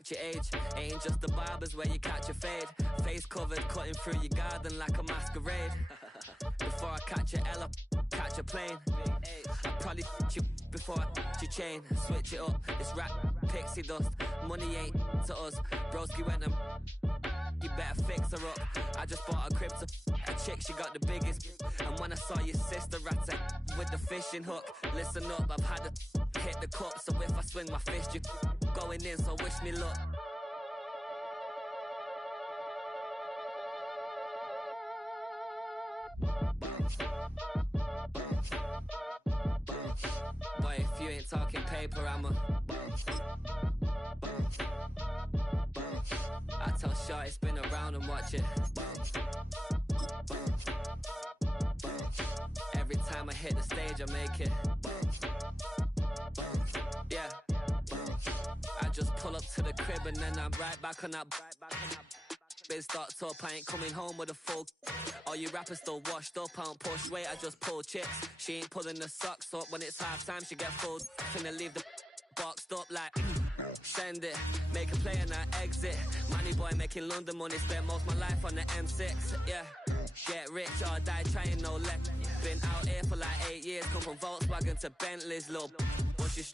fact your age. Ain't just the barbers where you catch a fade. Face covered, cutting through your garden like a masquerade. Before I catch a L up, catch a plane. I probably you before I your chain. Switch it up, it's rap, pixie dust. Money ain't to us. Broski went and you better fix her up. I just bought a crib to a chick, she got the biggest. And when I saw your sister at it with the fishing hook, listen up, I've had to hit the cup. So if I swing my fist, you going in, so wish me luck. Boy, if you ain't talking paper, I'm a I tell Shorty spin around and watch it. Every time I hit the stage, I make it. Yeah. I just pull up to the crib and then I'm right back on that. Biz starts up, I ain't coming home with a full. All you rappers still washed up, I don't push weight, I just pull chips. She ain't pulling the socks up when it's half time, she get full. Finna leave the boxed up like send it, make a play and I exit. Money boy making London money, spent most of my life on the M6. Yeah, get rich or die trying, no left. Been out here for like 8 years, come from Volkswagen to Bentley's, little. Once you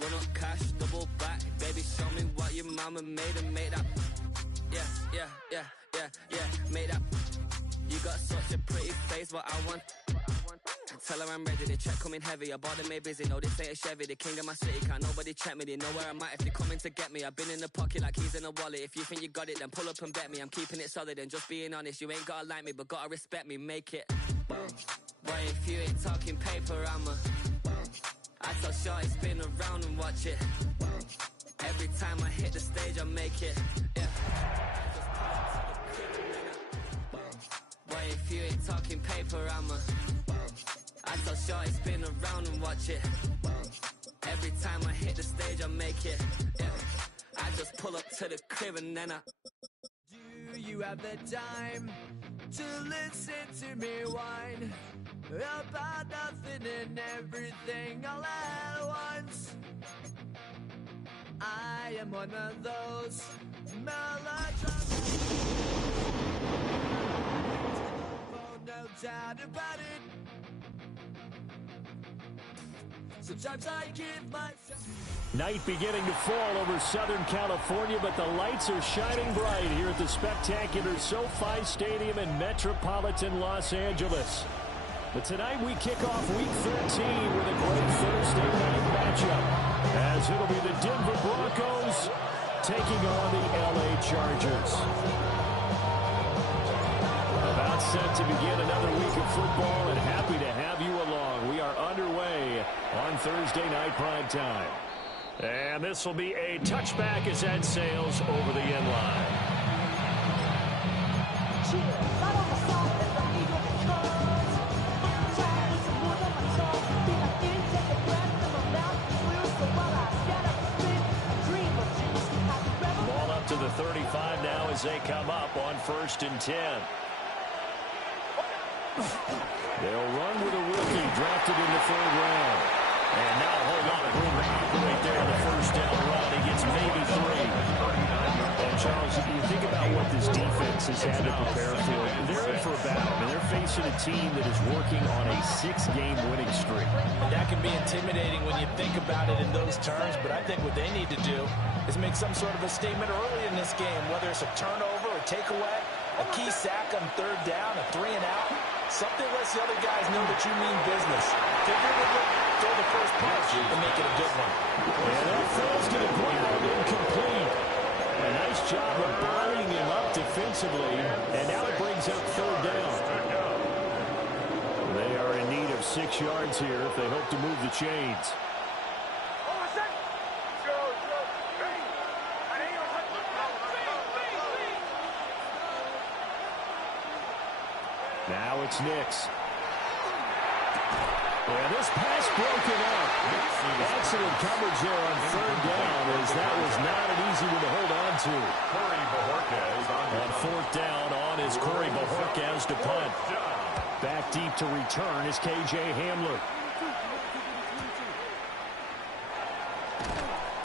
run up cash, double back, baby show me what your mama made and make that. Yeah, made that. You got such a pretty face, what I want. Tell her I'm ready, the check coming heavy. I bought them made busy, no this ain't a Chevy. The king of my city, can't nobody check me. They know where I'm at if they coming to get me. I've been in the pocket like keys in a wallet. If you think you got it, then pull up and bet me. I'm keeping it solid and just being honest. You ain't gotta like me, but gotta respect me, make it. Boy, if you ain't talking paper, I'm a I tell Shorty spin around and watch it. Every time I hit the stage, I make it. Yeah. Boy, if you ain't talking paper, I'm a I tell Shorty spin around and watch it. Every time I hit the stage, I make it. Yeah. I just pull up to the crib and then I. Do you have the time to listen to me whine about nothing and everything all at once? I am one of those melodramatics. No doubt about it. Sometimes I give myself. Night beginning to fall over Southern California, but the lights are shining bright here at the spectacular SoFi Stadium in metropolitan Los Angeles. But tonight we kick off Week 13 with a great Thursday night matchup, as it'll be the Denver Broncos taking on the LA Chargers. About set to begin another week of football, and happy to have you along. We are underway on Thursday night prime time. And this will be a touchback as that sails over the end line. Ball up to the 35 now as they come up on 1st and 10. They'll run with a rookie drafted in the 3rd round. And now a whole lot of room to operate there on the 1st down run. He gets maybe 3. And Charles, you think about what this defense has had to prepare for. They're in for a battle. I mean, they're facing a team that is working on a 6-game winning streak. And that can be intimidating when you think about it in those terms. But I think what they need to do is make some sort of a statement early in this game, whether it's a turnover, a takeaway, a key sack on 3rd down, a 3 and out. Something lets the other guys know that you mean business. Figuratively, throw the first punch and make it a good one. And that falls to the ground, incomplete. A nice job of bodying him up defensively, and now it brings up 3rd down. They are in need of 6 yards here if they hope to move the chains. Now it's Nix. And this pass broken up. Excellent coverage there on 3rd down, as that was not an easy one to hold on to. On 4th down on is Corey Bojorquez to punt. Back deep to return is KJ Hamler.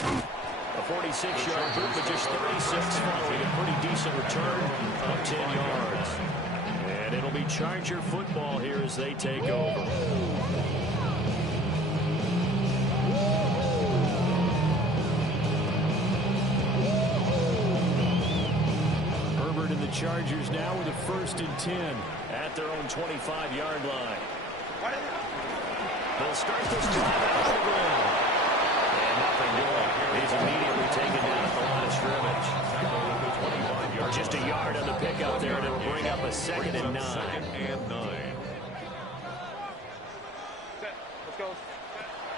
A 46-yard boot, but just 36 following a pretty decent return of 10 yards. And it'll be Charger football here as they take over. Herbert and the Chargers now with a 1st and 10 at their own 25-yard line. They'll start this drive out on the ground. And nothing doing. He's immediately taken down at the line of scrimmage. Just a yard on the pickup there, and it'll bring up a 2nd and 9.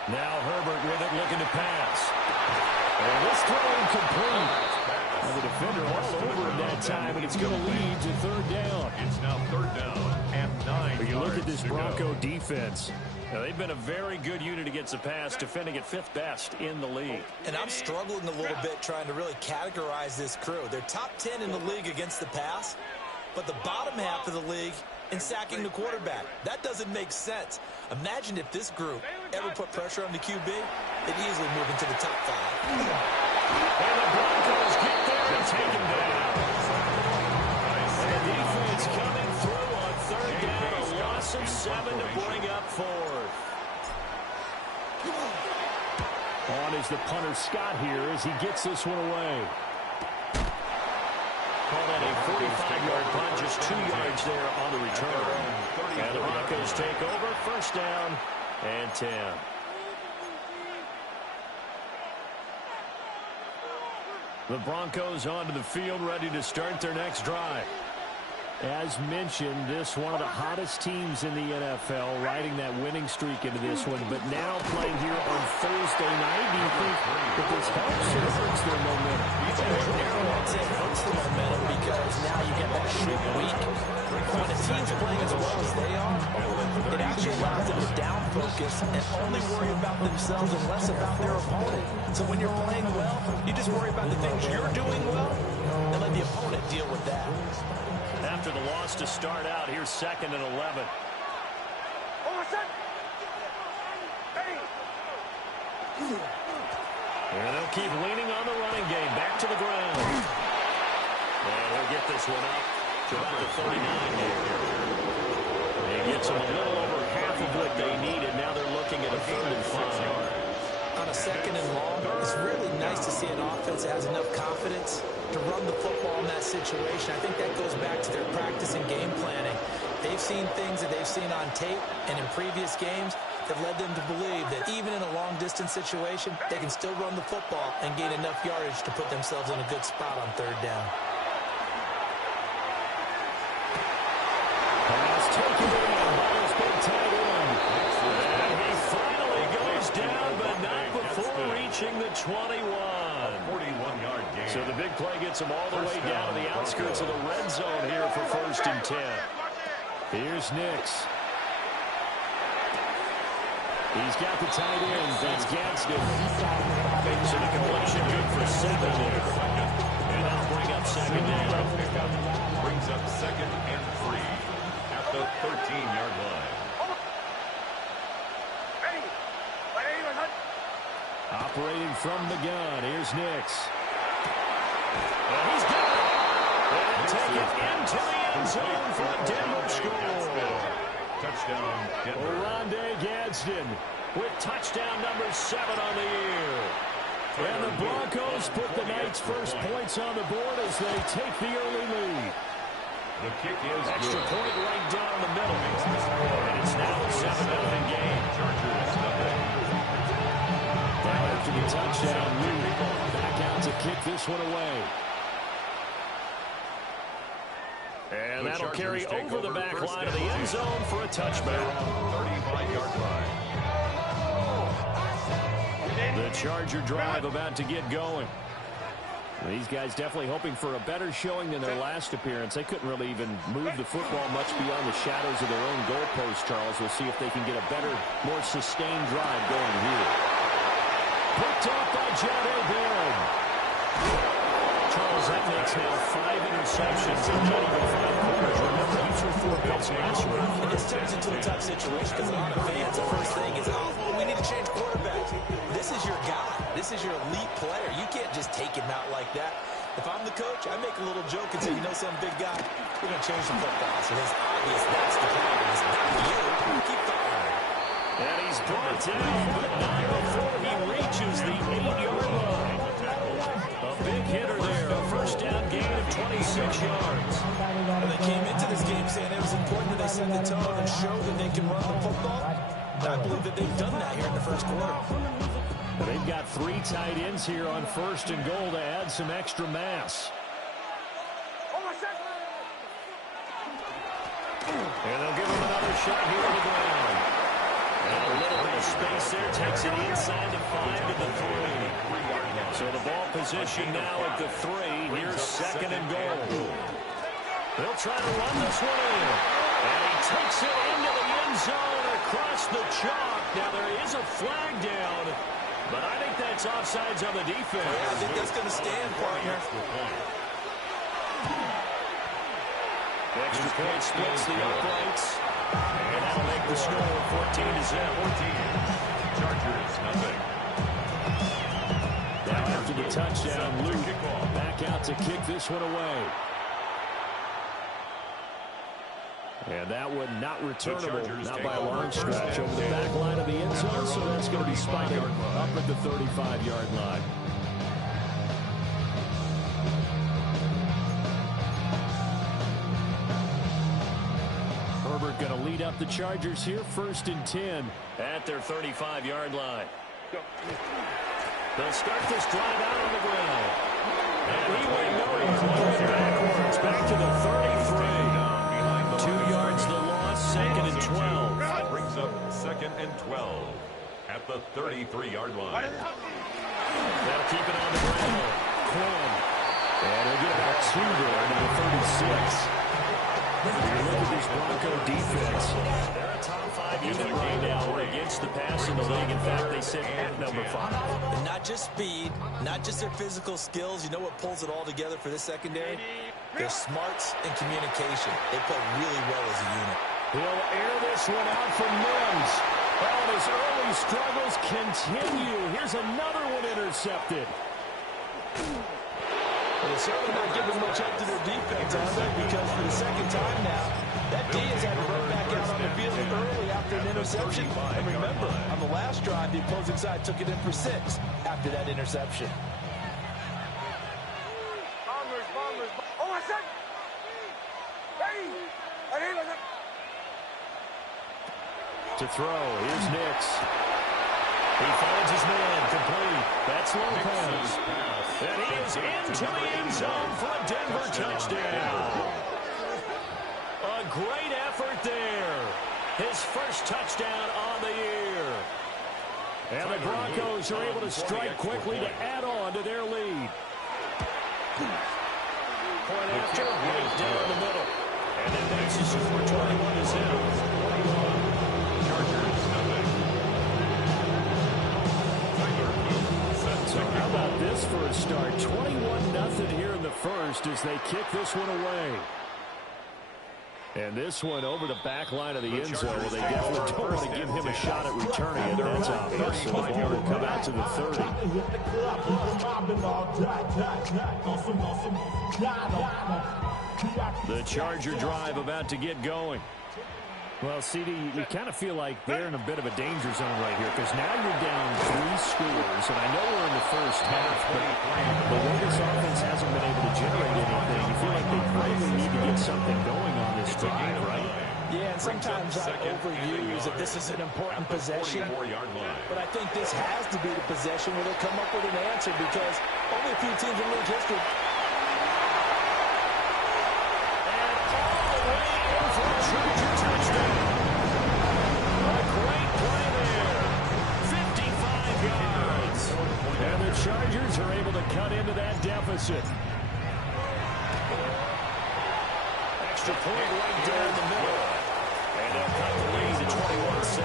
Now Herbert with it, looking to pass. And this throw incomplete. And the defender all over him that time, and it's going to lead to 3rd down. It's now 3rd down and 9. But you look at this Bronco defense. Now, they've been a very good unit against the pass, defending at 5th best in the league. And I'm struggling a little bit trying to really categorize this crew. They're top 10 in the league against the pass, but the bottom half of the league in sacking the quarterback. That doesn't make sense. Imagine if this group ever put pressure on the QB, they'd easily move into the top 5. And the Broncos get there and take him down. And the defense coming through on 3rd down, a loss of 7 to bring up 4th. On is the punter Scott here as he gets this one away. Call that a 45-yard punt, just 2 yards there on the return. And the Broncos take over, 1st down and 10. The Broncos onto the field, ready to start their next drive. As mentioned, this one of the hottest teams in the NFL, riding that winning streak into this one, but now playing here on Thursday night. Do you think that this helps or hurts their momentum? I'd say it hurts the momentum because now you get that short week. When a team's playing as well as they are, it actually allows them to down focus and only worry about themselves and less about their opponent. So when you're playing well, you just worry about the things you're doing well and let the opponent deal with that. After the loss to start out, here's 2nd and 11. And they'll keep leaning on the running game. Back to the ground. And we'll get this one up to about the 39 here. He gets them a little over half of what they needed. Now they're looking at a 3rd and 5. On a 2nd and long, it's really nice to see an offense that has enough confidence to run the football in that situation. I think that goes back to their practice and game planning. They've seen things that they've seen on tape and in previous games that led them to believe that even in a long-distance situation, they can still run the football and gain enough yardage to put themselves in a good spot on 3rd down. Pass taken in by his big tight end. And he finally goes down, but not before reaching the 21. 41-yard gain. So the big play gets him all the way down to the outskirts of the red zone here for 1st and 10. Here's Nix. He's got the tight end. That's Gadsden. So the completion good for 7 there. And that'll bring up 2nd down. Brings up 2nd and 3 at the 13-yard line. Operating from the gun. Here's Nix. And he's got it. And take it into the end zone for a Denver score. Touchdown, Denver. Oronde Gadsden with touchdown number 7 on the year. And the Broncos put the night's first points on the board as they take the early lead. The kick is Extra good. point right down the middle. And it's now a 7-0 game. Chargers nothing. Now after the touchdown, Lee back out to kick this one away. And that'll carry over the back line of the end zone for a touchback. 35-yard line. The Charger drive about to get going. These guys definitely hoping for a better showing than their last appearance. They couldn't really even move the football much beyond the shadows of their own goalpost, Charles. We'll see if they can get a better, more sustained drive going here. Picked off by Jahdae Barron. Charles, that makes now 5 interceptions and not even 5 quarters. Remember, he threw 4 picks last year. And this turns into a tough situation because a lot of fans, the first thing is, oh, we need to change quarterbacks. This is your guy. This is your elite player. You can't just take him out like that. If I'm the coach, I make a little joke and say, you know something, big guy, we're going to change the football. So it's obvious that's the problem. It's not you. Keep firing. And he's brought down, but not before he reaches the 8-yard line. A big hitter there. A first down gain of 26 yards. And they came into this game saying it was important that they set the tone and show that they can run the football. I believe that they've done that here in the first quarter. They've got 3 tight ends here on first and goal to add some extra mass. And they'll give him another shot here on the ground. And a little bit of space there takes it inside the 5 to the 3. So the ball position now at the 3. Here's second and goal. They'll try to run this one in. And he takes it into the end zone across the chalk. Now there is a flag down, but I think that's offsides on the defense. Yeah, I think that's going to stand, partner. The extra point splits the uprights. And that'll make the score 14-0. Chargers, nothing. Now after the touchdown, Luke back out to kick this one away. And that one not returnable, not by a long stretch, over the back line of the end zone, so that's going to be spotted up at the 35-yard line. Herbert going to lead up the Chargers here, 1st and 10 at their 35-yard line. They'll start this drive out on the ground. And he went nowhere, backwards, back to the 33. 2 yards the loss, 2nd and 12. That brings up 2nd and 12 at the 33-yard line. They'll keep it on the ground. Quinn. And he'll get about 2 there to the 36. If you look at this Bronco defense, they're a top 5 unit right now against the pass in the league. In fact, they sit at number 5. And not just speed, not just their physical skills. You know what pulls it all together for this secondary? Their smarts and communication. They play really well as a unit. He'll air this one out from Mims. And his early struggles continue. Here's another one intercepted. They're certainly not giving much up to their defense, are they? Because for the second time now, that D has had to run back out on the field early after an interception. And remember, on the last drive, the opposing side took it in for 6 after that interception. To throw, here's Nix. He finds his man, complete. That's Lopez. And he is into the end zone for a Denver touchdown. A great effort there. His first touchdown on the year. And the Broncos are able to strike quickly to add on to their lead. Point after, right down the middle. And that makes the score 21-0. So how about this for a start? 21-0 here in the first as they kick this one away. And this one over the back line of the end zone. They definitely don't want to give him a shot at returning it. That's obvious. So the ball will come out to the 30. The Charger drive about to get going. Well, CD, you kind of feel like they're in a bit of a danger zone right here because now you're down 3 scores, and I know we're in the first half, but the way this offense hasn't been able to generate anything, you feel like they probably need to get something going on this drive, right? Yeah, and sometimes I overuse that this is an important possession, but I think this has to be the possession where they'll come up with an answer because only a few teams in league history. And all the way in for a Charger touchdown. A great play there. 55 yards. And the Chargers are able to cut into that deficit. Extra point right down the middle. And they'll cut the lead to 21-7.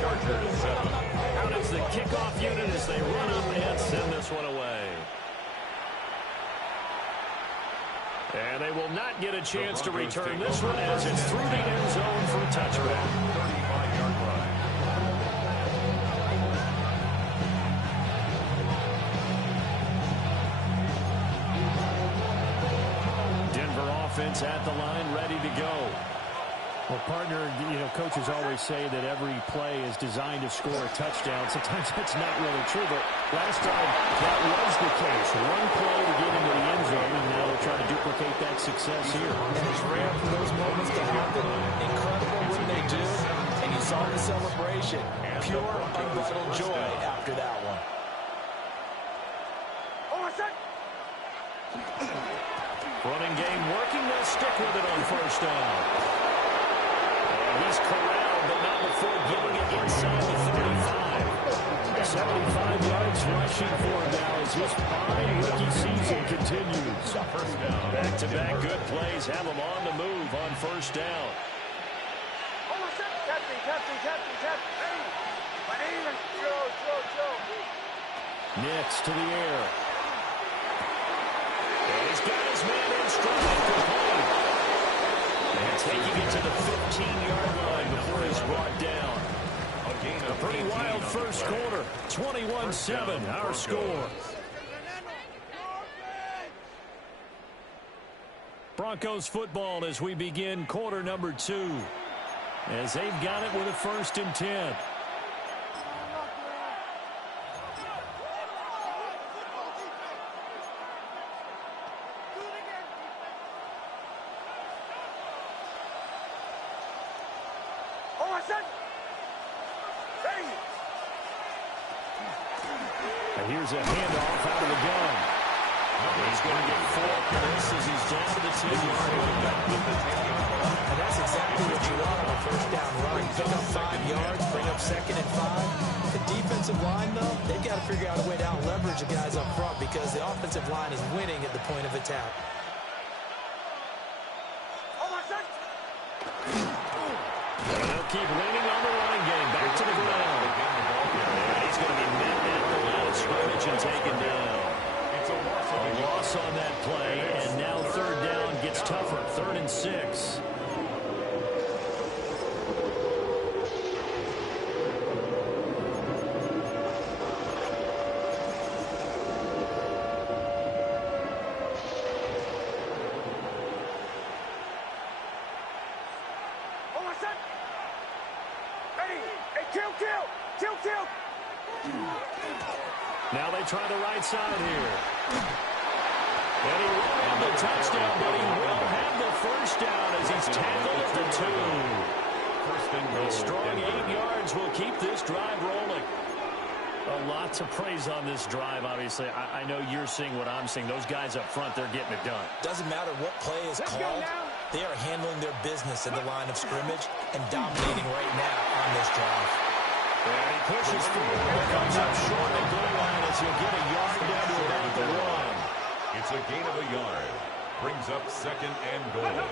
Chargers 7. How does the kickoff unit as they run up and send this one away? And they will not get a chance to return this one as it's through the end zone for a touchback. 35-yard line. offense at the line, ready to go. Well, partner, coaches always say that every play is designed to score a touchdown. Sometimes that's not really true, but last time that was the case. One play to get into the end zone, and now they're trying to duplicate that success here. And it's rare for those moments to happen. Incredible when they do. And you saw the celebration. Pure, unbridled joy after that one. Running game working. They'll stick with it on first down. And he's corralled, but not before getting it inside the 35. 75 yards rushing for him now as his fine rookie season continues. First down. Back-to-back good plays have him on the move on first down. Nix to the air. And he's got his man in stride, complete. And taking it to the 15-yard line before he's brought down. A pretty wild first quarter. 21-7, our score. Broncos football as we begin quarter number 2. As they've got it with a 1st and 10. And here's a handoff out of the gun. He's going to get 4 points as he's down to the 10-yard line. And that's exactly what you want on a first down run. Pick up 5 yards, bring up 2nd and 5. The defensive line, though, they've got to figure out a way to out-leverage the guys up front because the offensive line is winning at the point of attack. They'll keep leaning on the running game. Back to the ground. And he's going to be met at the line of scrimmage and taken down. A loss on that play, and now 3rd down gets tougher. 3rd and 6. Now they try the right side here. And he won't have the touchdown, but he will have the first down as he's tackled at the 2. A strong 8 yards will keep this drive rolling. A lot to praise on this drive, obviously. I know you're seeing what I'm seeing. Those guys up front, they're getting it done. Doesn't matter what play is called. They are handling their business in the line of scrimmage and dominating right now on this drive. And he pushes forward, but comes up short of the goal line as he'll get a yard down to about the 1. It's a gain of a yard. Brings up 2nd and goal. And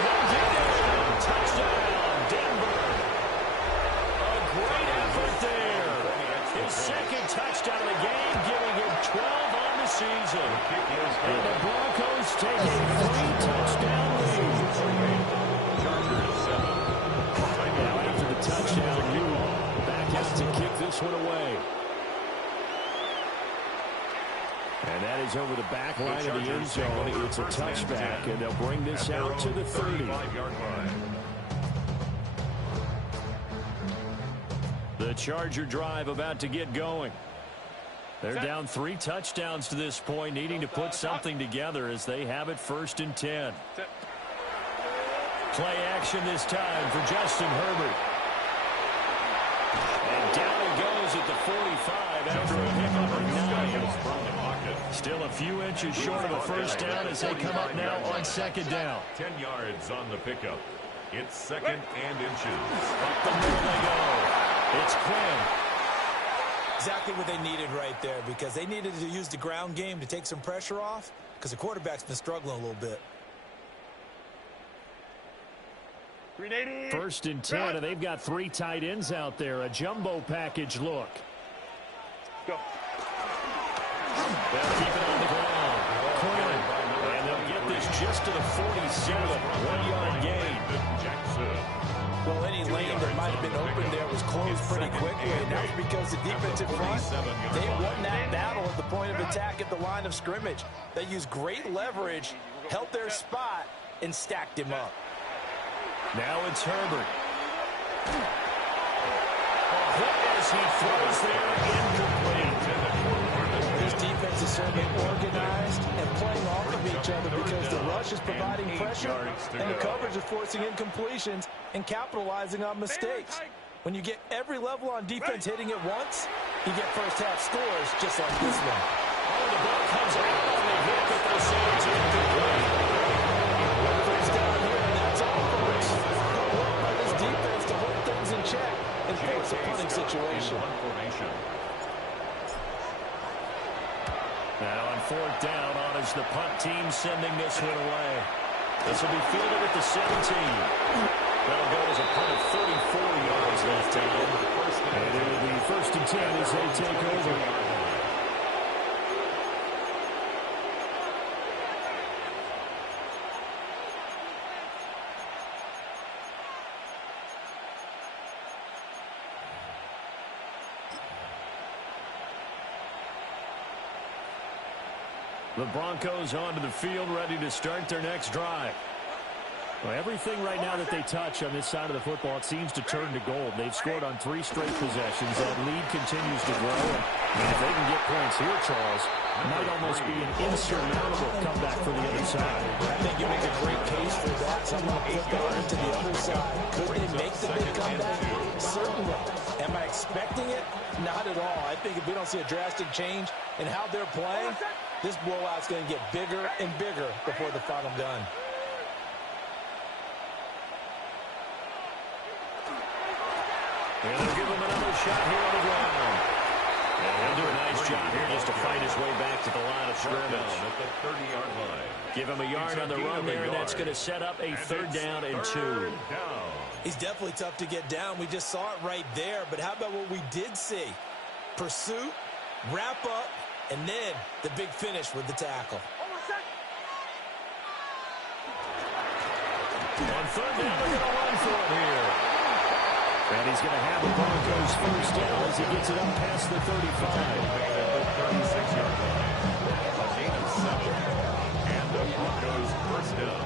he'll get it. Touchdown, Denver. A great effort there. His 2nd touchdown of the game, giving him 12 on the season. And the Broncos take a 3-touchdown lead. Chargers 7. Now after the touchdown, you back out to kick this one away. And that is over the back line of the end zone. It's a touchback, and they'll bring this out to the 30. The Charger drive about to get going. They're down 3 touchdowns to this point, needing to put something together as they have it 1st and 10. Play action this time for Justin Herbert. And down he goes at the 45 after a pickup of 9. Still a few inches short of a first down as they come up now on 2nd down. 10 yards on the pickup. It's 2nd and inches. Up the middle they go. It's Quinn. Exactly what they needed right there because they needed to use the ground game to take some pressure off because the quarterback's been struggling a little bit. 1st and 10, and they've got 3 tight ends out there. A jumbo package look. Go. They'll keep it on the ground. Quinn. And they'll get this just to the 47. 1-yard gain. Well, any lane that might have been open there was closed pretty quickly, and that was because the defensive front, they won that battle at the point of attack at the line of scrimmage. They used great leverage, held their spot, and stacked him up. Now it's Herbert. As he throws there, incomplete. This defense is certainly organized and playing off of each other because the rush is providing pressure and the coverage is forcing incompletions and capitalizing on mistakes. When you get every level on defense hitting at once, you get first half scores just like this one. Oh, the ball comes out on the hit, but they say it's incomplete. First down here, and that's all for us. Good work by this defense to hold things in check and force a punting situation. Now on fourth down, honors the punt team sending this one away. This will be fielded at the 17. That'll go as a punt of 34 yards left down. And it'll be 1st and 10 as they take over. The Broncos onto the field, ready to start their next drive. Well, everything right now that they touch on this side of the football, it seems to turn to gold. They've scored on 3 straight possessions. That lead continues to grow. And if they can get points here, Charles, it might almost be an insurmountable comeback for the other side. I think you make a great case for that. Someone to put that into the other side. Could they make the big comeback? Certainly. Am I expecting it? Not at all. I think if we don't see a drastic change in how they're playing, this blowout's going to get bigger and bigger before the final gun. And they'll give him another shot here on the ground. And he'll do a nice job here just to fight his way back to the line of scrimmage. At the 30-yard line. Give him a yard on the run there, and that's going to set up a 3rd down and 2. He's definitely tough to get down. We just saw it right there. But how about what we did see? Pursuit, wrap up, and then the big finish with the tackle. On 3rd down, they're going to run for it here. And he's going to have the Broncos 1st down as he gets it up past the 35. At the 36-yard line. A gain of 7. And the Broncos 1st down.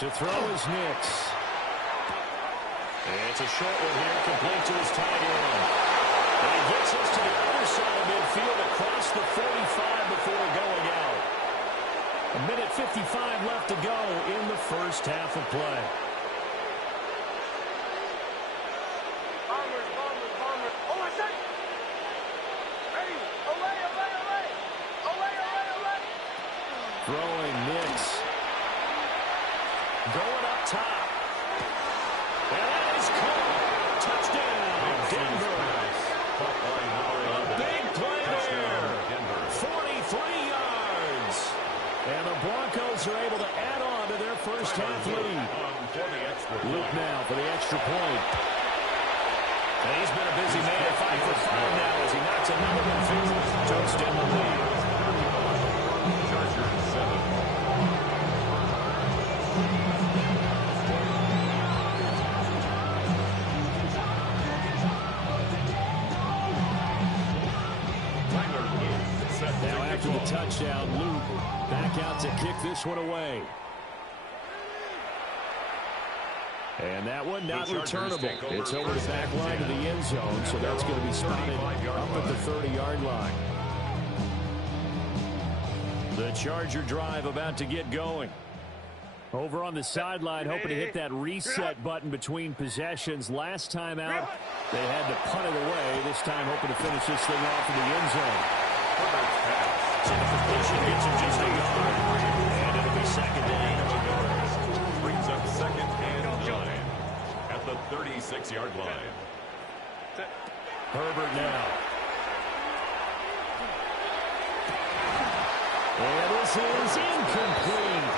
To throw is Nix. It's a short one here, complete to his tight end. And he gets us to the other side of midfield across the 45 before going out. 1:55 left to go in the first half of play. Throwing Nix. Going up top. And that is caught. Touchdown, Denver. A big play there. 43 yards. And the Broncos are able to add on to their first half lead. Luke now for the extra point. And he's been a busy man at 5 for 5 now as he knocks another one through. To extend the lead. Chargers 7. Now after the touchdown, Luke back out to kick this one away. And that one not returnable. It's over the back line of the end zone, so that's going to be spotted up at the 30-yard line. The Charger drive about to get going. Over on the sideline, hoping to hit that reset button between possessions. Last time out, they had to punt it away. This time hoping to finish this thing off in the end zone. So the completion gets him just a yard. And it'll be 2nd down. Brings up 2nd and 9 at the 36-yard line. Herbert now. And this is incomplete.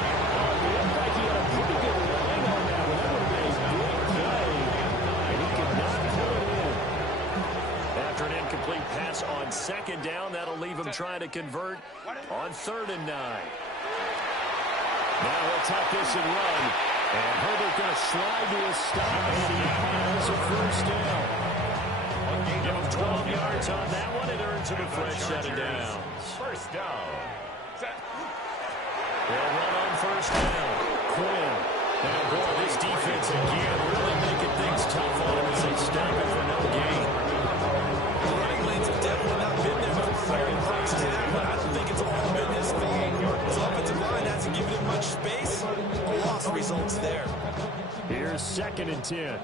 It looked like he had a pretty good line on that one. That would have been a big play. And he could not pull it in. After an incomplete pass on 2nd down, that'll leave him trying to convert on 3rd and 9. Now he'll tuck this and run. And Herbert going to slide to a stop, and he has a first down. Give him 12 yards on that one. It earns him a fresh set of downs. First down. They'll run on first down. Quinn. And boy, this defense again really making things tough on him as they stop it for no gain. The running lanes have definitely not been there for him in first half, but I don't think it's all been his fault. His offensive line hasn't given him much space. A loss results there. Here's 2nd and 10.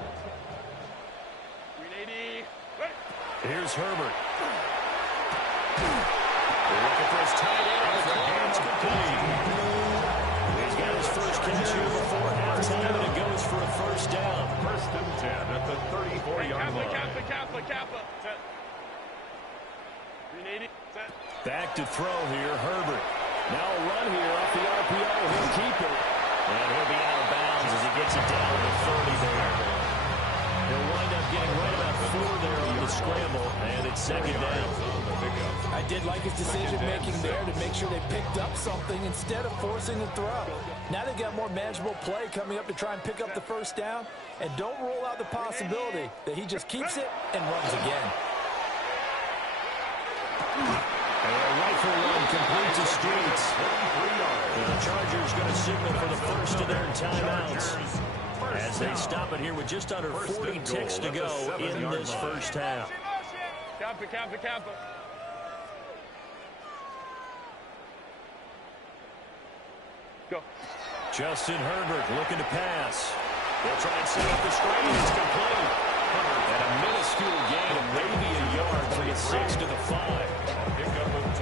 Here's Herbert. They're looking for his tight end. It's complete. He's got his first catch here before halftime, and it goes for a first down. 1st and 10 at the 34-yard line. Back to throw here, Herbert. Now a run here off the RPO. He'll keep it. And he'll be out of bounds as he gets it down to the 30 there. He'll wind up getting right about 4 there on the scramble, and it's 2nd down. I did like his decision-making there to make sure they picked up something instead of forcing the throw. Now they've got more manageable play coming up to try and pick up the first down, and don't rule out the possibility that he just keeps it and runs again. And a rifle run complete to Streets. And the Chargers going to signal for the first of their timeouts as they stop it here with just under 40 ticks to go in this first half. Kappa. Go. Justin Herbert looking to pass. They'll try and set up the screen. It's complete. Herbert at a minuscule gain of maybe a yard for the 6 to the 5.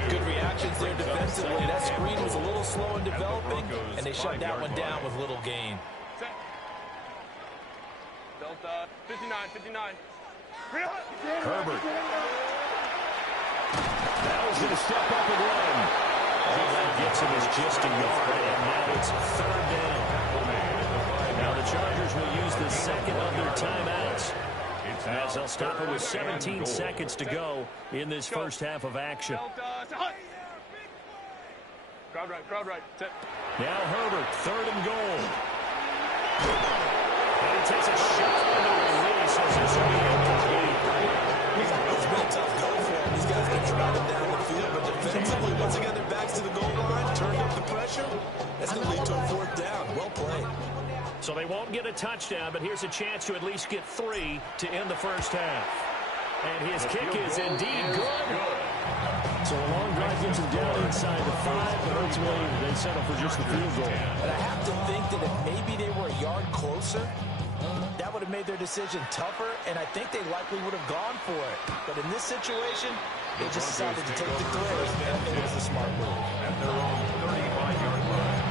Good reactions there defensively. That screen was a little slow in developing, and they shut that one down with little gain. Set. Delta 59. Herbert. Now he's going to step up and run. All that gets him is just a yard, and now it's 3rd down. Now the Chargers will use the second of their timeouts, as they'll stop it with 17 seconds to go in this first half of action. Crowd right. Set. Now Herbert, 3rd and goal. And he takes a shot on the release as this will be incomplete. It's been a tough go for him. These guys can drive him down the field, but defensively, once again, their backs to the goal line, turned up the pressure. That's going to lead to a 4th down. Well played. So they won't get a touchdown, but here's a chance to at least get 3 to end the first half. And his kick is indeed good. So a long drive gets him down inside the 5, but ultimately they settle for just the field goal. But I have to think that if maybe they were a yard closer, that would have made their decision tougher, and I think they likely would have gone for it. But in this situation, they just decided to take the throw, and it was a smart move. At their own 35-yard line.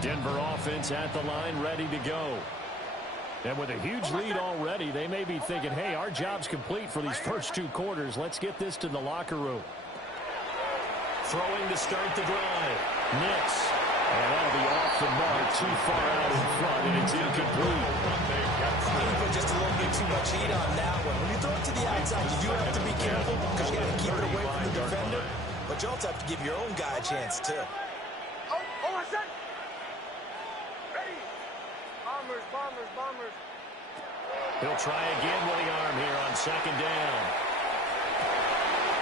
Denver offense at the line, ready to go. And with a huge lead already, they may be thinking, hey, our job's complete for these first 2 quarters. Let's get this to the locker room. Throwing to start the drive. Nix. And that'll be off the mark, too far out in front, and it's incomplete. You put just a little bit too much heat on that one. When you throw it to the outside, you do have to be careful because you got to keep it away from the defender. But you also have to give your own guy a chance, too. He'll try again with the arm here on 2nd down.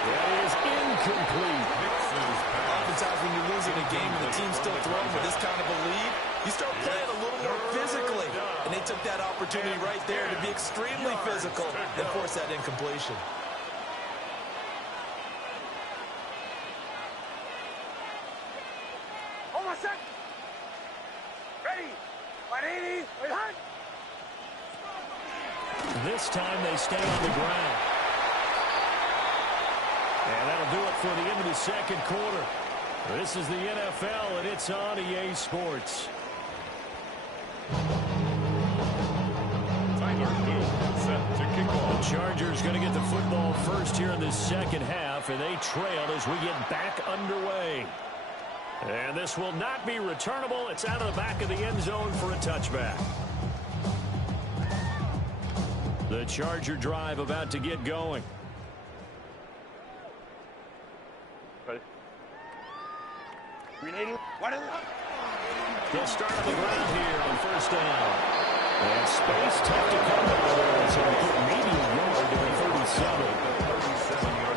That is incomplete. Oftentimes when you're losing a game and the team's still throwing with this kind of a lead, you start playing a little more physically. And they took that opportunity right there to be extremely physical and force that incompletion. This time they stay on the ground. And that'll do it for the end of the 2nd quarter. This is the NFL, and it's on EA Sports. Set to kick off. The Chargers going to get the football first here in the 2nd half, and they trail as we get back underway. And this will not be returnable. It's out of the back of the end zone for a touchback. The Charger drive about to get going. Ready? They'll start on the ground here on first down. And space tough to come by there. So they put maybe a yard doing 37.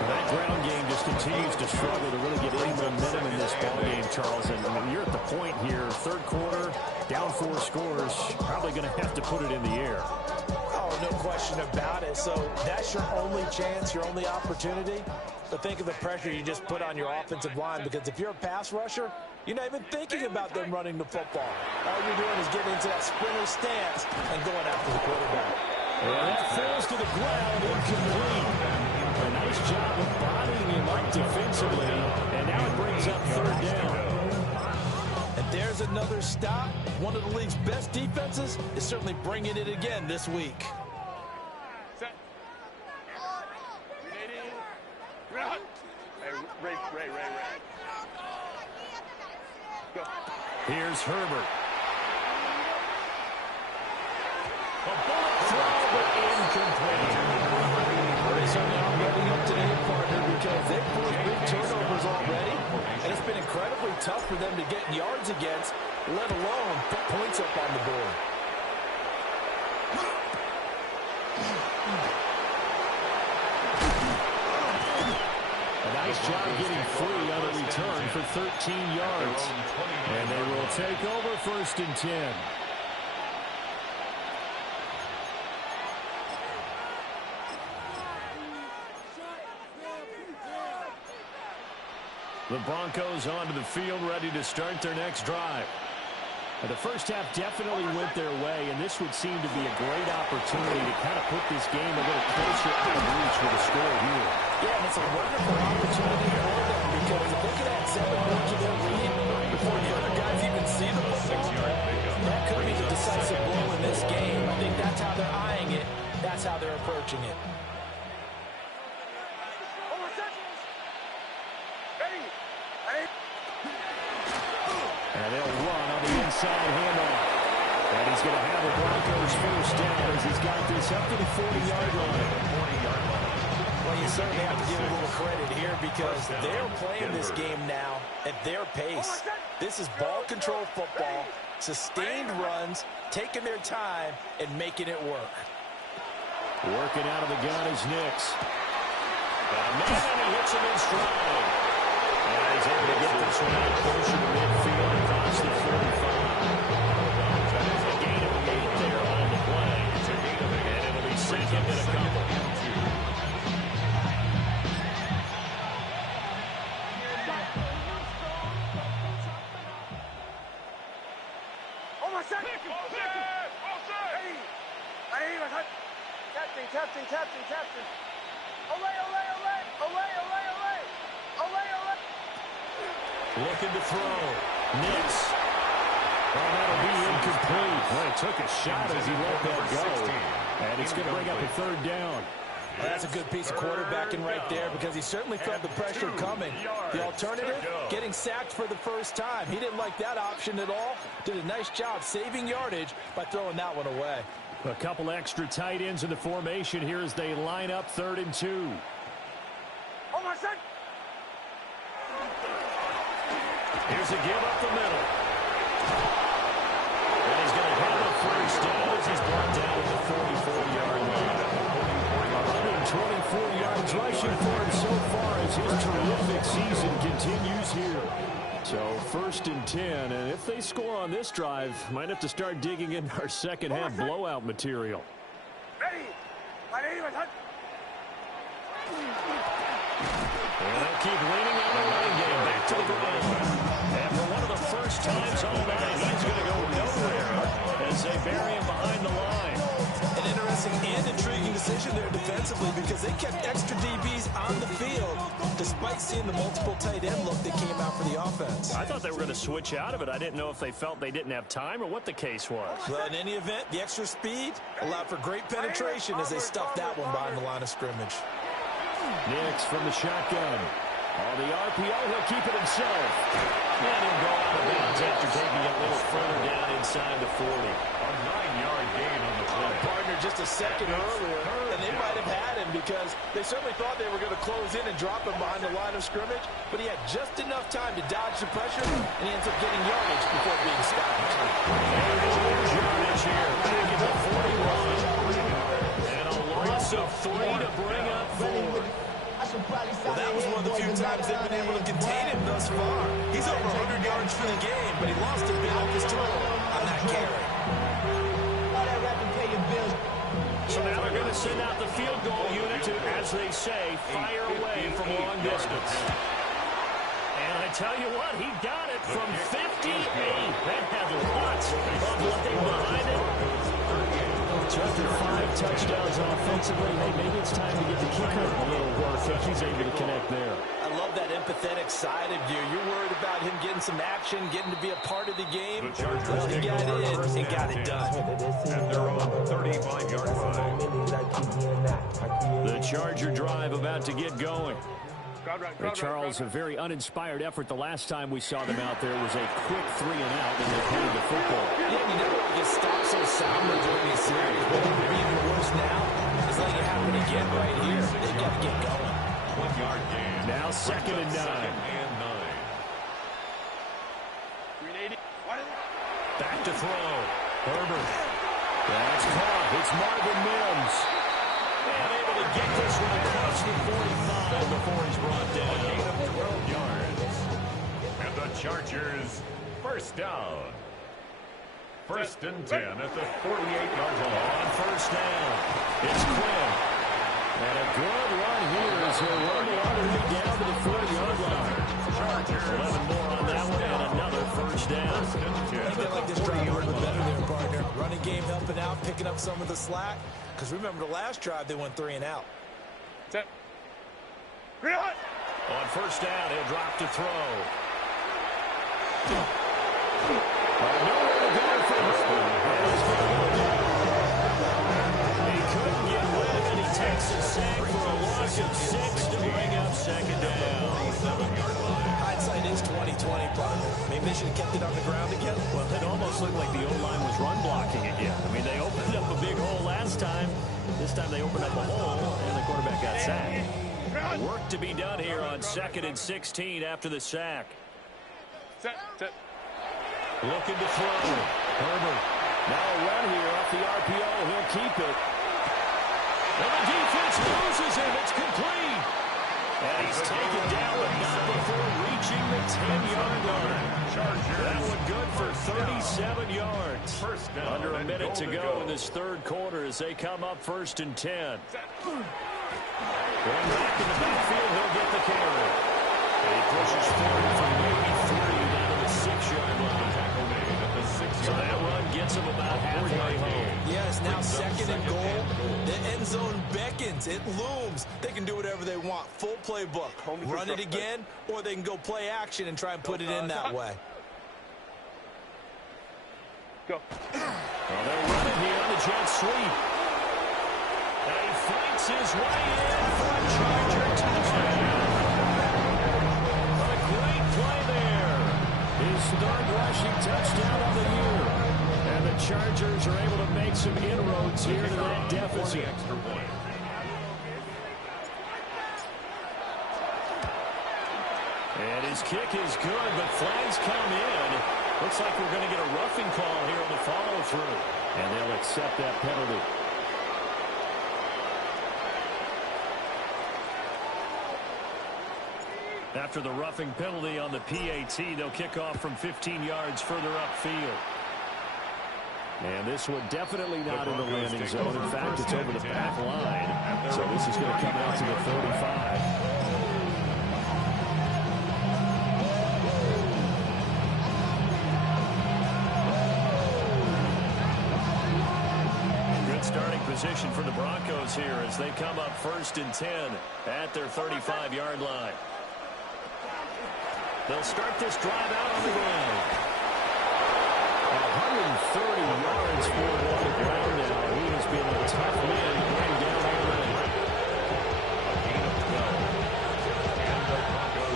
That ground game just continues to struggle to really get any momentum in this ball game, Charles. And I mean, you're at the point here, third quarter, down 4 scores, probably going to have to put it in the air. Oh, no question about it. So that's your only chance, your only opportunity. But think of the pressure you just put on your offensive line, because if you're a pass rusher, you're not even thinking about them running the football. All you're doing is getting into that sprinter stance and going after the quarterback. And that falls to the ground, incomplete. A nice job of bodying him up defensively, and now it brings up third down. And there's another stop. One of the league's best defenses is certainly bringing it again this week. Set. Hey, Ray. Go. Here's Herbert. A bullet throw, but incomplete. They certainly aren't ready up today, partner, because they've forced big turnovers already, and it's been incredibly tough for them to get yards against, let alone put points up on the board. A nice job getting free on a return for 13 yards. And they will take over first and 10. The Broncos onto the field, ready to start their next drive. And the first half definitely went their way, and this would seem to be a great opportunity to kind of put this game a little closer out of reach with a score here. Yeah, and it's a wonderful opportunity for them, because if they could add 7 more to their lead before the other guys even see the football, that could be the decisive blow in this game. I think that's how they're eyeing it. That's how they're approaching it. And they'll run on the inside handoff. And he's going to have the Broncos first down as he's got this up to the 40-yard line. Well, you certainly have to give a little credit here, because they're playing this game now at their pace. This is ball control football, sustained runs, taking their time, and making it work. Working out of the gun is Nix. And he hits him in stride. And he's able to get this one out closer to midfield across the 45. A gain of 8 there on the play. And it'll be second and a couple. Captain. Looking to throw. Nix. Well, that'll be incomplete. Well, he took a shot as he let that go. And it's going to bring up a third down. Well, that's a good piece of quarterbacking right there, because he certainly felt the pressure coming. The alternative, getting sacked for the first time. He didn't like that option at all. Did a nice job saving yardage by throwing that one away. A couple extra tight ends in the formation here as they line up 3rd and 2. Here's a give up the middle. And he's going to have a first down as he's brought down at the 44-yard line. 124 yards rushing for him so far as his terrific season continues here. So 1st and 10, and if they score on this drive, might have to start digging in our second half blowout material. And they'll keep leaning on the running game. Back to the ground. And for one of the first times all night, he's going to go nowhere as they bury him behind the line. An interesting and intriguing decision there defensively, because they kept extra DBs on the field despite seeing the multiple tight end look that came out for the offense. I thought they were going to switch out of it. I didn't know if they felt they didn't have time or what the case was. Well, in any event, the extra speed allowed for great penetration as they stuffed that one behind the line of scrimmage. Nix from the shotgun. On the RPO, he'll keep it himself. And he'll go out of bounds after taking it a little further down inside the 40. A 9-yard gain on the play. Partner just a second earlier, and they might have had him because they certainly thought they were going to close in and drop him behind the line of scrimmage, but he had just enough time to dodge the pressure, and he ends up getting yardage before being stopped. Yardage here, back at the 41. And a loss of 3 to bring up 4. Well, that was one of the few times they've been able to contain him thus far. He's over 100 yards for the game, but he lost a bit off his total on that carry. So now they're going to send out the field goal unit to, as they say, fire away from long distance. And I tell you what, he got it from 58. That had lots of looking behind it. So after 5 touchdowns offensively, hey, maybe it's time to get the kicker a little work if he's able to connect there. I love that empathetic side of you. You're worried about him getting some action, getting to be a part of the game. Well, he got in and got it done. And they're on the 35-yard line. The Charger drive about to get going. Hey, Charles, a very uninspired effort the last time we saw them out there was a quick 3 and out, and they punted the football. Yeah, you never want to get stopped so soundly during these series, but it would be even worse now. Just letting it happen again right here. They've got to get going. 1-yard gain. Now 2nd and 9. Second and 9. Back to throw. Herbert. That's caught. It's Marvin Mims. And able to get this one across the 45 before he's brought down. A gain of 12 yards. And the Chargers first down. 1st and 10 at the 48-yard line. On first down, it's Quinn. And a good run here as he'll run the underneath down to the 40-yard line. 11 more on that one and another first down. I think they like this drive a little bit better there, partner. Running game helping out, picking up some of the slack. Because remember the last drive, they went 3 and out. On first down, he'll drop to throw. Nowhere to go for He couldn't get rid of it. He takes a sack for a loss of 6 to bring up 2nd down. Hindsight is 20/20, partner. Maybe they should have kept it on the ground again. Well, it almost looked like the O-line was run blocking again. I mean, they opened up a big hole last time. This time they opened up a hole, and the quarterback got sacked. Work to be done here on 2nd and 16 after the sack. Looking to throw. Herbert. Now a run here off the RPO. He'll keep it. And the defense loses him. It's complete. And he's taken down, but not before reaching the 10-yard line. That one good for 37 yards. First down. Under a minute to go in this 3rd quarter as they come up 1st and 10. Going back in the backfield, he'll get the carry. And he pushes forward from maybe 3 down to the 6-yard line. So that run gets him about halfway home. Yes, now 2nd and goal. The end zone beckons. It looms. They can do whatever they want. Full playbook. Run it again, or they can go play action and try and put it in that way. Go. Well, they're running here on the jet sweep. And he fights his way in for a Charger touchdown. A great play there. His 3rd rushing touchdown of the year. And the Chargers are able to make some inroads here to that deficit. Extra point. And his kick is good, but flags come in. Looks like we're going to get a roughing call here on the follow-through. And they'll accept that penalty. After the roughing penalty on the PAT, they'll kick off from 15 yards further upfield. And this one definitely not in the landing zone. In fact, it's over the back line. So this is going to come out to the 35. Good starting position for the Broncos here as they come up 1st and 10 at their 35-yard line. They'll start this drive out on the ground. 130 yards for one ground now. He has been a tough man to bring down already. A gain of 12. And the Broncos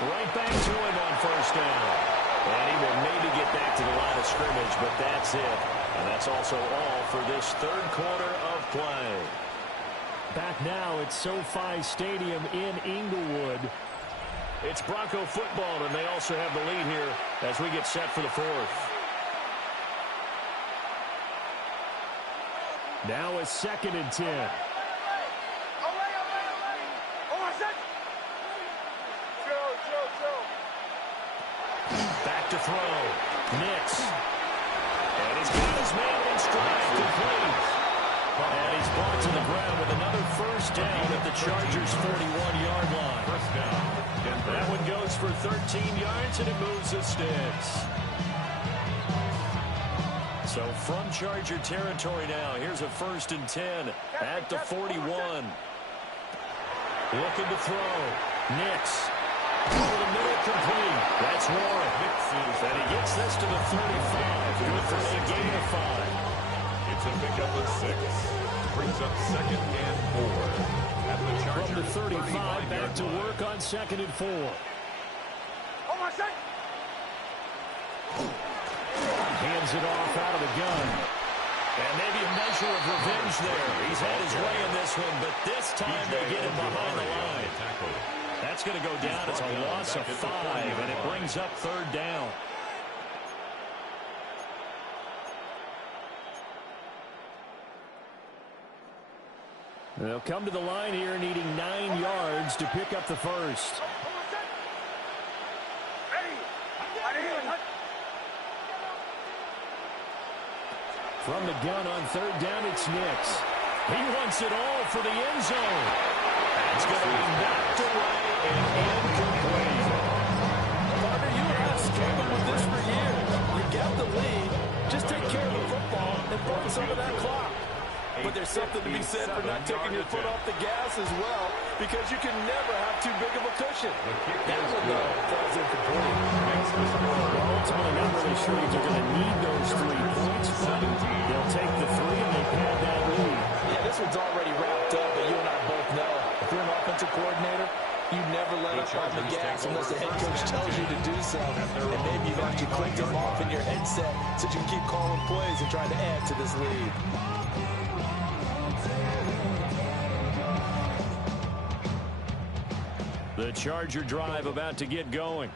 Right back to him on first down. And he will maybe get back to the line of scrimmage, but that's it. And that's also all for this third quarter of play. Back now at SoFi Stadium in Inglewood. It's Bronco football, and they also have the lead here as we get set for the fourth. Now a 2nd and 10. Back to throw. Nix. And he's got his man in stride, complete. And he's brought to the ground with another first down at the Chargers' 41-yard line. First down. That one goes for 13 yards, and it moves the sticks. So from Charger territory now, here's a 1st and 10 at the 41. Looking to throw. Nix. Over the middle, complete. That's Warren. And he gets this to the 35. Good for a gain of 5. It's a pickup of 6. Brings up 2nd and 4. At the Chargers, from the 35, back to work on 2nd and 4. Hands it off out of the gun. And maybe a measure of revenge there. He's had his way in this one, but this time they get him behind the line. That's going to go down. It's a loss of 5, and it brings up 3rd down. They'll come to the line here needing 9 yards to pick up the first. From the gun on 3rd down, it's Nix. He wants it all for the end zone. It's going to be knocked away and incomplete. Carter, you and I have struggled with this for years. You get the lead, just take care of the football and burn some of that clock. But there's something to be said for not taking your foot off the gas as well, because you can never have too big of a cushion. That one, though, falls incomplete. Well, ultimately, not really sure if they're going to need those 3 points, but they'll take the 3 and they pad that lead. Yeah, this one's already wrapped up, but you and I both know if you're an offensive coordinator, you never let up on the gas unless the head coach tells you to do so. And maybe you've actually clicked him off in your headset so you can keep calling plays and trying to add to this lead. The Charger drive about to get going.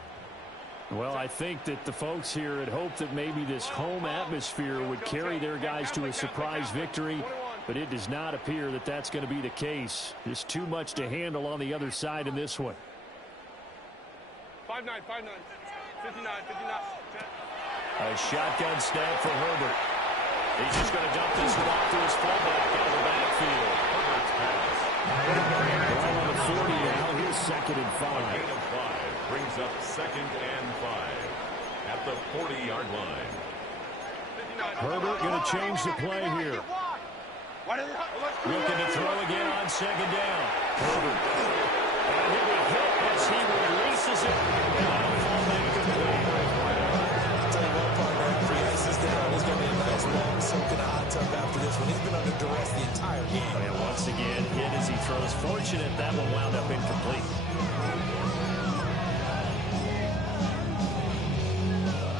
Well, I think that the folks here had hoped that maybe this home atmosphere would carry their guys to a surprise victory, but it does not appear that that's going to be the case. Just too much to handle on the other side in this one. 5-9, 5-9, 59, 59. A shotgun snap for Herbert. He's just going to dump this one off to his fullback out of the backfield. Herbert's pass. Ball on the 40 now. Here's 2nd and 5. Gain of 5 brings up 2nd and 5 at the 40-yard line. Herbert going to change the play here. Looking to throw again on 2nd down. Herbert. And he'll be hit as he releases it. And that'll fall incomplete. Tell you what, partner, after he ices down, there's going to be a nice long soak in a hot tub after this one. He's been under duress the entire game. And once again, hit as he throws. Fortunate that one wound up incomplete.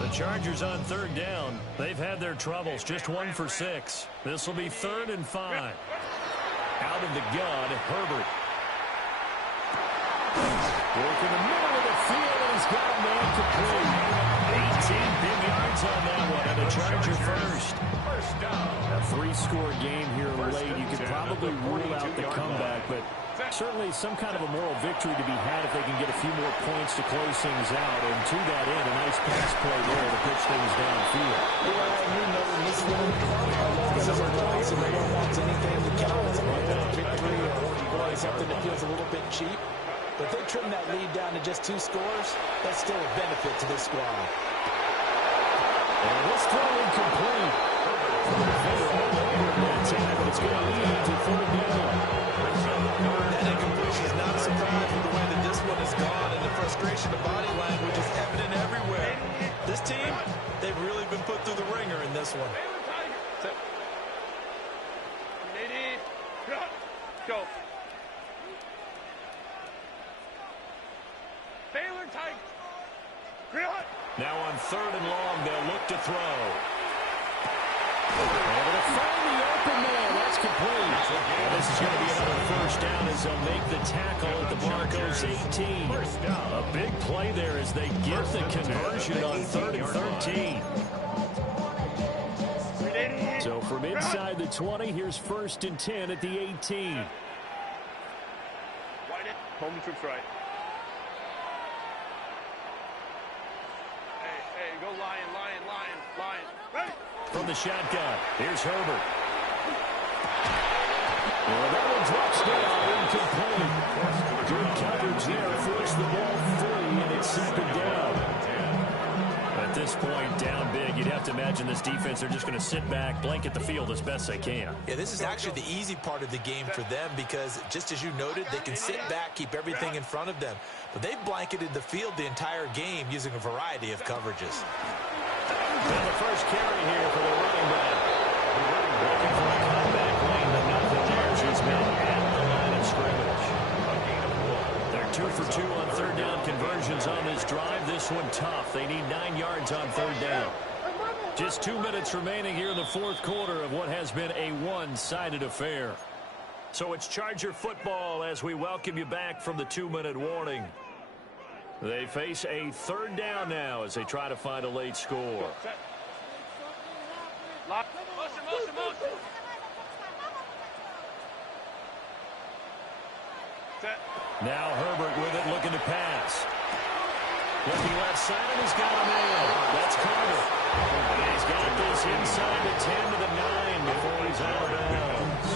The Chargers on 3rd down. They've had their troubles. Just 1 for 6. This will be 3rd and 5. Out of the gun, Herbert. Work in the middle of the field, and he's got a man complete. 18 big yards on that one, and a Charger first. A 3-score game here late. You could probably rule out the comeback, but certainly some kind of a moral victory to be had if they can get a few more points to close things out. And to that end, a nice pass play there to pitch things downfield. Yeah, and you know in this one, this is a place and no one wants anything to count as a victory or something that feels a little bit cheap. But if they trim that lead down to just 2 scores, that's still a benefit to this squad. And this throw incomplete. But it's going to lead to 3rd down. That incompletion is not a surprise with the way that this one has gone, and the frustration of body language is evident everywhere. This team, they've really been put through the ringer in this one. Go. Baylor Now on 3rd and long, they'll look to throw. Able to find the open man. That's complete. And this is going to be another first down as they'll make the tackle at the Broncos 18. A big play there as they get the conversion on 3rd and 13. So from inside the 20, here's 1st and 10 at the 18. Home troops right. Hey, go Lion. Ready? From the shotgun, here's Herbert. Well, that one drops down, incomplete. Good coverage there, forced the ball free, and it's 2nd down. At this point, down big, you'd have to imagine this defense, they're just going to sit back, blanket the field as best they can. Yeah, this is actually the easy part of the game for them because, just as you noted, they can sit back, keep everything in front of them. But they've blanketed the field the entire game using a variety of coverages. And the first carry here for the running back. Looking for a comeback lane, but nothing there. She's met at the line of scrimmage. They're 2 for 2 on 3rd down conversions on this drive. This one tough. They need 9 yards on 3rd down. Just 2 minutes remaining here in the 4th quarter of what has been a one-sided affair. So it's Charger football as we welcome you back from the 2-minute warning. They face a 3rd down now as they try to find a late score. Motion. Now Herbert with it, looking to pass. Looking left side, and he's got a man. That's Carter. And he's got this inside the 10 to the 9 before he's out of bounds.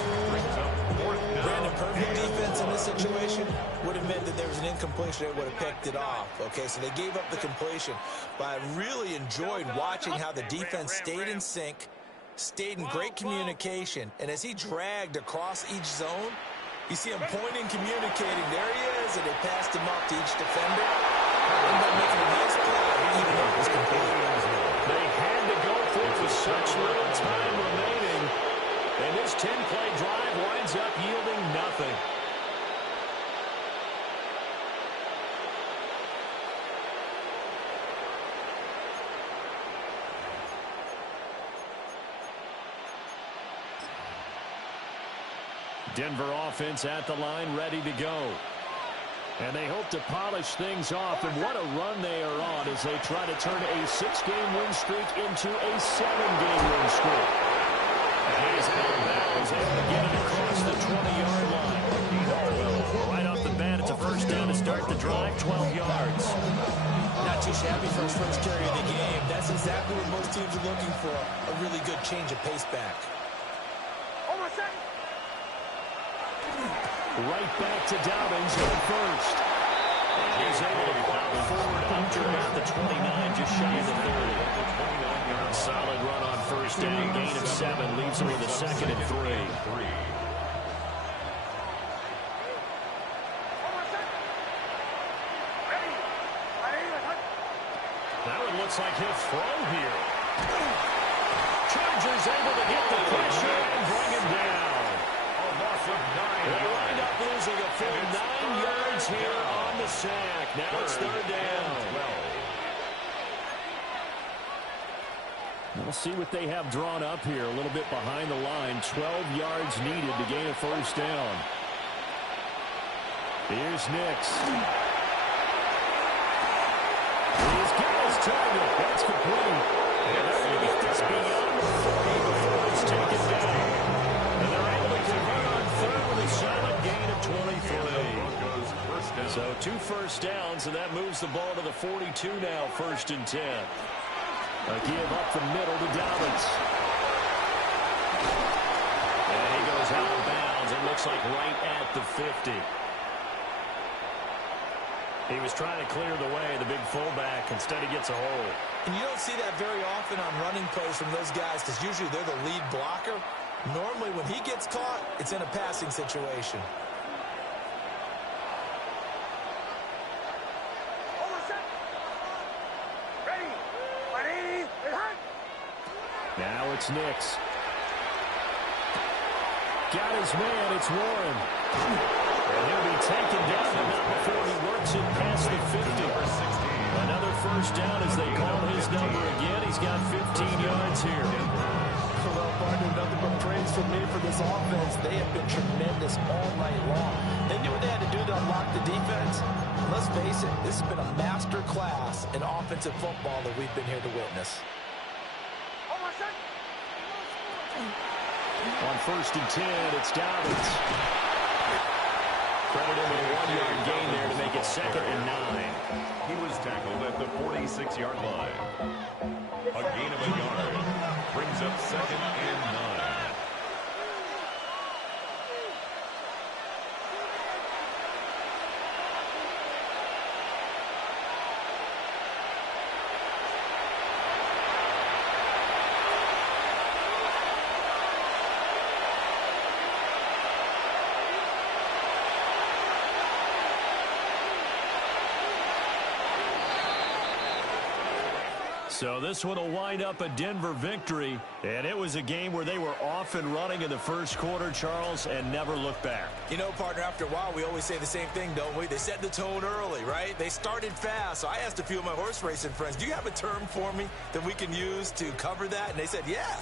Brandon, perfect defense in this situation would have meant that there was an incompletion. They would have picked it off. Okay, so they gave up the completion. But I really enjoyed watching how the defense stayed in sync, stayed in great communication, and as he dragged across each zone, you see him pointing, communicating. There he is, and they passed him up to each defender. Ended up making a nice play, even though it was complete. They had to go for it with such little time remaining, and this 10-play drive winds up yielding nothing. Denver offense at the line, ready to go. And they hope to polish things off, and what a run they are on as they try to turn a 6-game win streak into a 7-game win streak. And he's out of bounds, able to get it across the 20-yard line. Right off the bat, it's a first down to start the drive, 12 yards. Not too shabby for his first carry of the game. That's exactly what most teams are looking for, a really good change of pace back. Right back to Dobbins on first. And he's able to plow forward under at the 29, just shy of the 30. Solid run on first down, gain of 7, leaves him with a 2nd and 3. That one looks like he'll throw here. Chargers able to get the pressure and bring him down. They wind up losing a full 9 yards here on the sack. Now it's 3rd down. We'll see what they have drawn up here. A little bit behind the line. 12 yards needed to gain a first down. Here's Nix. He's got his target. That's complete. And they're going to get this beyond the 40 before it's taken down. And they're able to convert on 3rd with a solid gain of 23. So 2 first downs, and that moves the ball to the 42 now, 1st and 10. A give up the middle to Dobbins. And he goes out of bounds. It looks like right at the 50. He was trying to clear the way, the big fullback. Instead, he gets a hole. And you don't see that very often on running plays from those guys because usually they're the lead blocker. Normally, when he gets caught, it's in a passing situation. Now it's Nix. Got his man, it's Warren. And he'll be taken down, but not before he works it past the 50. first down as they call his number again. He's got 15 yards here. Well, partner, nothing but praise from me for this offense. They have been tremendous all night long. They knew what they had to do to unlock the defense. Let's face it, this has been a master class in offensive football that we've been here to witness. On 1st and 10, it's Dobbins. Credit him with a 1-yard gain there to make it 2nd and 9. He was tackled at the 46-yard line. A gain of a yard brings up 2nd and 9. So this one will wind up a Denver victory, and it was a game where they were off and running in the first quarter, Charles, and never looked back. You know, partner, after a while, we always say the same thing, don't we? They set the tone early, right? They started fast. So I asked a few of my horse racing friends, do you have a term for me that we can use to cover that? And they said, yeah.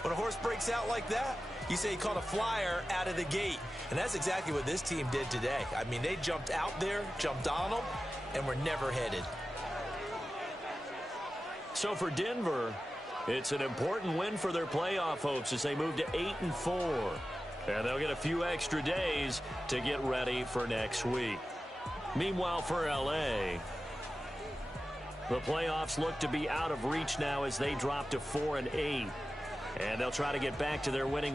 When a horse breaks out like that, you say he caught a flyer out of the gate. And that's exactly what this team did today. I mean, they jumped out there, jumped on them, and were never headed. So for Denver, it's an important win for their playoff hopes as they move to 8-4. And they'll get a few extra days to get ready for next week. Meanwhile, for L.A., the playoffs look to be out of reach now as they drop to 4-8. And they'll try to get back to their winning